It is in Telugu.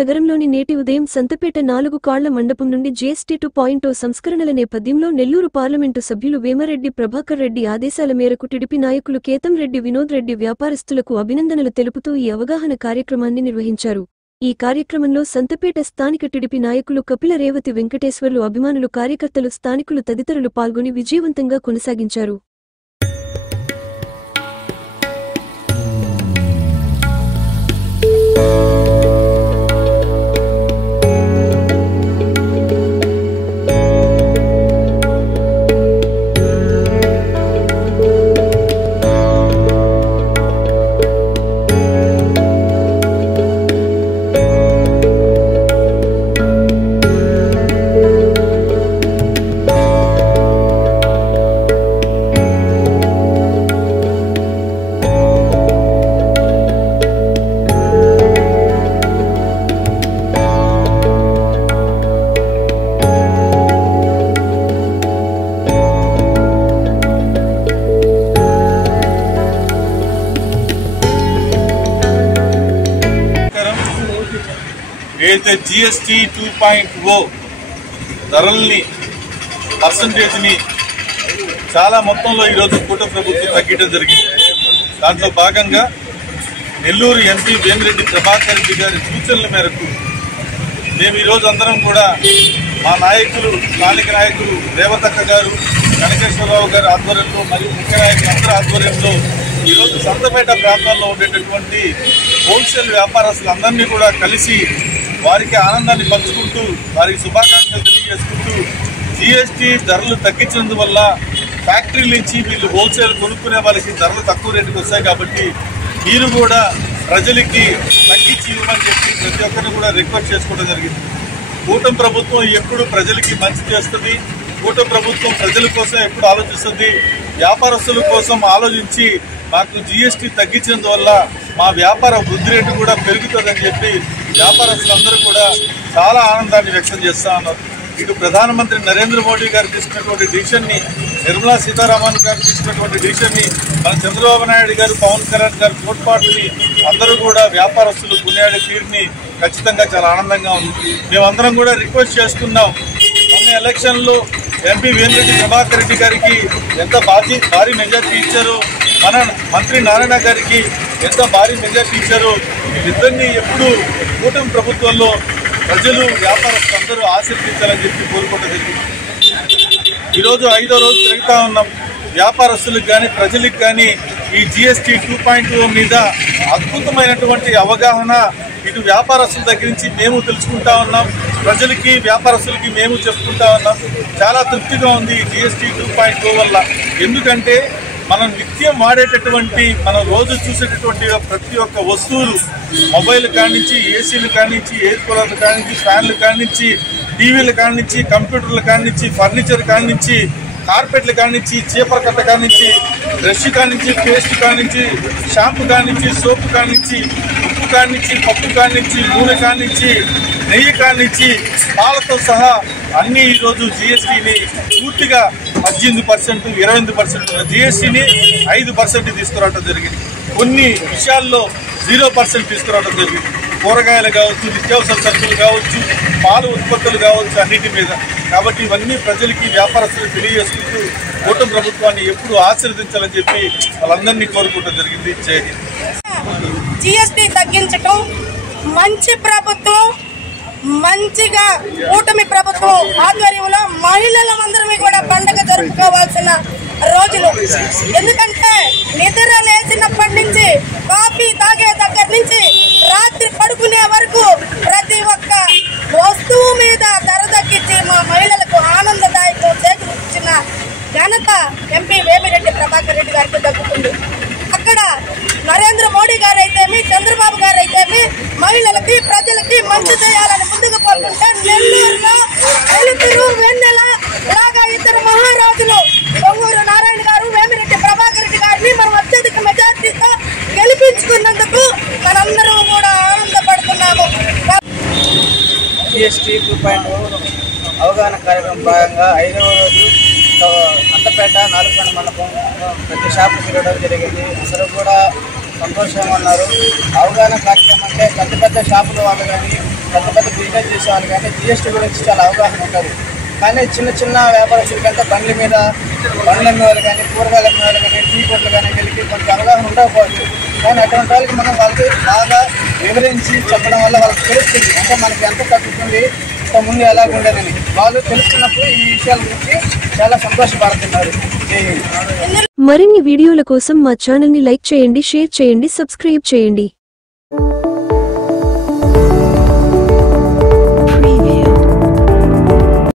నగరంలోని నేటి ఉదయం సంతపేట 4 కాళ్ల మండపం నుండి జీఎస్టీ 2.0 సంస్కరణల నేపథ్యంలో నెల్లూరు పార్లమెంటు సభ్యులు వేమరెడ్డి ప్రభాకర్ రెడ్డి ఆదేశాల మేరకు టీడీపీ నాయకులు కేతం రెడ్డి వినోద్ రెడ్డి వ్యాపారస్తులకు అభినందనలు తెలుపుతూ ఈ అవగాహన కార్యక్రమాన్ని నిర్వహించారు. ఈ కార్యక్రమంలో సంతపేట స్థానిక టీడీపీ నాయకులు కపిల రేవతి వెంకటేశ్వర్లు, అభిమానులు, కార్యకర్తలు, స్థానికులు తదితరులు పాల్గొని విజయవంతంగా కొనసాగించారు. ఏదైతే జీఎస్టీ 2.0 ధరల్ని పర్సంటేజ్ని చాలా మొత్తంలో ఈరోజు కూటమి ప్రభుత్వం తగ్గించడం జరిగింది. దాంట్లో భాగంగా నెల్లూరు ఎంపీ వేమిరెడ్డి ప్రభాకర్ రెడ్డి గారి సూచనల మేరకు మేము ఈరోజు అందరం కూడా మా నాయకులు, స్థానిక నాయకులు రేవతక్క గారు, కనకేశ్వరరావు గారి ఆధ్వర్యంలో మరియు ముఖ్య నాయకులు అందరి ఆధ్వర్యంలో ఈరోజు సంతపేట ప్రాంతాల్లో ఉండేటటువంటి హోల్సేల్ వ్యాపారస్తులందరినీ కూడా కలిసి వారికి ఆనందాన్ని పంచుకుంటూ వారికి శుభాకాంక్షలు తెలియజేసుకుంటూ జీఎస్టీ ధరలు తగ్గించినందువల్ల ఫ్యాక్టరీల నుంచి వీళ్ళు హోల్సేల్ కొనుక్కునే వాళ్ళకి ధరలు తక్కువ రేటుకి వస్తాయి కాబట్టి మీరు కూడా ప్రజలకి తగ్గించి ఇవ్వమని చెప్పి ప్రతి ఒక్కరిని కూడా రిక్వెస్ట్ చేసుకోవడం జరిగింది. కూటమి ప్రభుత్వం ఎప్పుడు ప్రజలకి మంచి చేస్తుంది, కూటమి ప్రభుత్వం ప్రజల కోసం ఎప్పుడు ఆలోచిస్తుంది, వ్యాపారస్తుల కోసం ఆలోచించి మాకు జీఎస్టీ తగ్గించినందువల్ల మా వ్యాపార వృద్ధి రేటు కూడా పెరుగుతుందని చెప్పి వ్యాపారస్తులందరూ కూడా చాలా ఆనందాన్ని వ్యక్తం చేస్తా ఉన్నారు. ఇటు ప్రధానమంత్రి నరేంద్ర మోడీ గారు తీసుకున్నటువంటి డిసిషన్ని, నిర్మలా సీతారామన్ గారు తీసుకున్నటువంటి డిసిషన్ని, మన చంద్రబాబు నాయుడు గారు, పవన్ కళ్యాణ్ గారు తోడ్పాటుని అందరూ కూడా వ్యాపారస్తులు కొనియాడే తీరుని ఖచ్చితంగా చాలా ఆనందంగా ఉంది. మేమందరం కూడా రిక్వెస్ట్ చేస్తున్నాం, మొన్న ఎలక్షన్లో ఎంపీ వేమిరెడ్డి ప్రభాకర్ రెడ్డి గారికి ఎంత భారీ మెజార్టీ ఇచ్చారో, మన మంత్రి నారాయణ గారికి ఎంత భారీ మెజార్టీ ఇచ్చారో, వీళ్ళిద్దరినీ ఎప్పుడు కూటమి ప్రభుత్వంలో ప్రజలు, వ్యాపారస్తులు అందరూ ఆశీర్వదించాలని చెప్పి కోరుకోవడం జరిగింది. ఈరోజు 5వ రోజు తిరుగుతా ఉన్నాం. వ్యాపారస్తులకు కానీ ప్రజలకు కానీ ఈ జీఎస్టీ 2.0 మీద అద్భుతమైనటువంటి అవగాహన ఇటు వ్యాపారస్తుల దగ్గర నుంచి మేము తెలుసుకుంటా ఉన్నాం, ప్రజలకి వ్యాపారస్తులకి మేము చెప్పుకుంటా ఉన్నాం. చాలా తృప్తిగా ఉంది ఈ జీఎస్టీ 2.0 వల్ల. ఎందుకంటే మనం నిత్యం వాడేటటువంటి, మనం రోజు చూసేటటువంటి ప్రతి ఒక్క వస్తువులు, మొబైల్ కానించి, ఏసీలు కానించి, ఎయిర్ కూలర్లు కానించి, ఫ్యాన్లు కానించి, టీవీలు కానించి, కంప్యూటర్లు కానించి, ఫర్నిచర్ కానించి, కార్పెట్లు కానించి, చీపర్ కట్ట కానించి, బ్రష్ కానించి, పేస్ట్ కానించి, షాంపూ కానించి, సోపు కానించి, ఉప్పు కానించి, పప్పు కానించి, నూనె కానించి, నెయ్యి కానించి, పాలతో సహా అన్ని ఈరోజు జీఎస్టీని పూర్తిగా 18%, 28% ఉన్న జీఎస్టీని 5% తీసుకురావడం జరిగింది. కొన్ని విషయాల్లో 0% తీసుకురావడం జరిగింది. కూరగాయలు కావచ్చు, నిత్యావసర సరుకులు కావచ్చు, పాలు ఉత్పత్తులు కావచ్చు, అన్నిటి మీద. కాబట్టి ఇవన్నీ ప్రజలకి, వ్యాపారస్తులకు తెలియజేసుకుంటూ కూటమి ప్రభుత్వాన్ని ఎప్పుడు ఆశీర్వదించాలని చెప్పి వాళ్ళందరినీ కోరుకోవడం జరిగింది. జై హింద్. జీఎస్టీ తగ్గించటం మంచి ప్రభుత్వం, మంచిగా కూటమి ప్రభుత్వం ఆధ్వర్యంలో మహిళలందరూ కూడా పండుగ జరుపుకోవాల్సిన రోజులు. ఎందుకంటే నిద్ర లేచినప్పటి నుంచి, కాఫీ తాగే దగ్గర నుంచి, రాత్రి పడుకునే వరకు ప్రతి ఒక్క వస్తువు మీద ధర తగ్గించి మా మహిళలకు ఆనందదాయకం చేకూర్చిన ఘనత ఎంపీ వేమిరెడ్డి ప్రభాకర్ రెడ్డి గారికి దక్కుతుంది. అక్కడ నరేంద్ర మోడీ గారు అయితేమి, చంద్రబాబు గారు అయితేమి మహిళలకి, ప్రజలకి మంచి చేయాలని ముందుకు పోతుంటే నెల్లూరులో వెలుతురు, వెన్నెల లాగా ఇద్దరు మహారాజులు పొంగూరు నారాయణ గారు, వేమిరెడ్డి ప్రభాకర్ రెడ్డి గారిని మనం అత్యధిక మెజార్టీతో గెలిపించుకున్నందుకు మనందరూ కూడా ఆనందపడుతున్నాము. జీఎస్టీ 2.0 అవగాహన కార్యక్రమం భాగంగా 5వ రోజు సంతపేట 4 మండపం ప్రతి షాపు తిరగడం జరిగింది. అందరూ కూడా సంతోషంగా ఉన్నారు. అవగాహన కార్యక్రమం అంటే పెద్ద పెద్ద షాపుల వాళ్ళు కానీ పెద్ద పెద్ద బిజినెస్ చేసే వాళ్ళు కానీ జిఎస్టీ గురించి చాలా అవగాహన ఉంటుంది. కానీ చిన్న చిన్న వ్యాపారస్తుల కంటే బండ్ల మీద బండ్లు అమ్మే వాళ్ళు కానీ కూరగాయలు అమ్మే వాళ్ళు కానీ టీ కొట్లు కానీ వీళ్ళకి కొంచెం అవగాహన ఉండకపోవచ్చు. కానీ అటువంటి వాళ్ళకి మనం వాళ్ళకి బాగా వివరించి చెప్పడం వల్ల వాళ్ళకి తెలుస్తుంది, అంటే మనకి ఎంత తగ్గుతుంది ముందు ఎలా ఉండేదని వాళ్ళు తెలుసుకున్నప్పుడు ఈ విషయాల గురించి చాలా సంతోషపడుతున్నారు. మరిన్ని వీడియోల కోసం మా ఛానల్ ని లైక్ చేయండి, షేర్ చేయండి, సబ్స్క్రైబ్ చేయండి.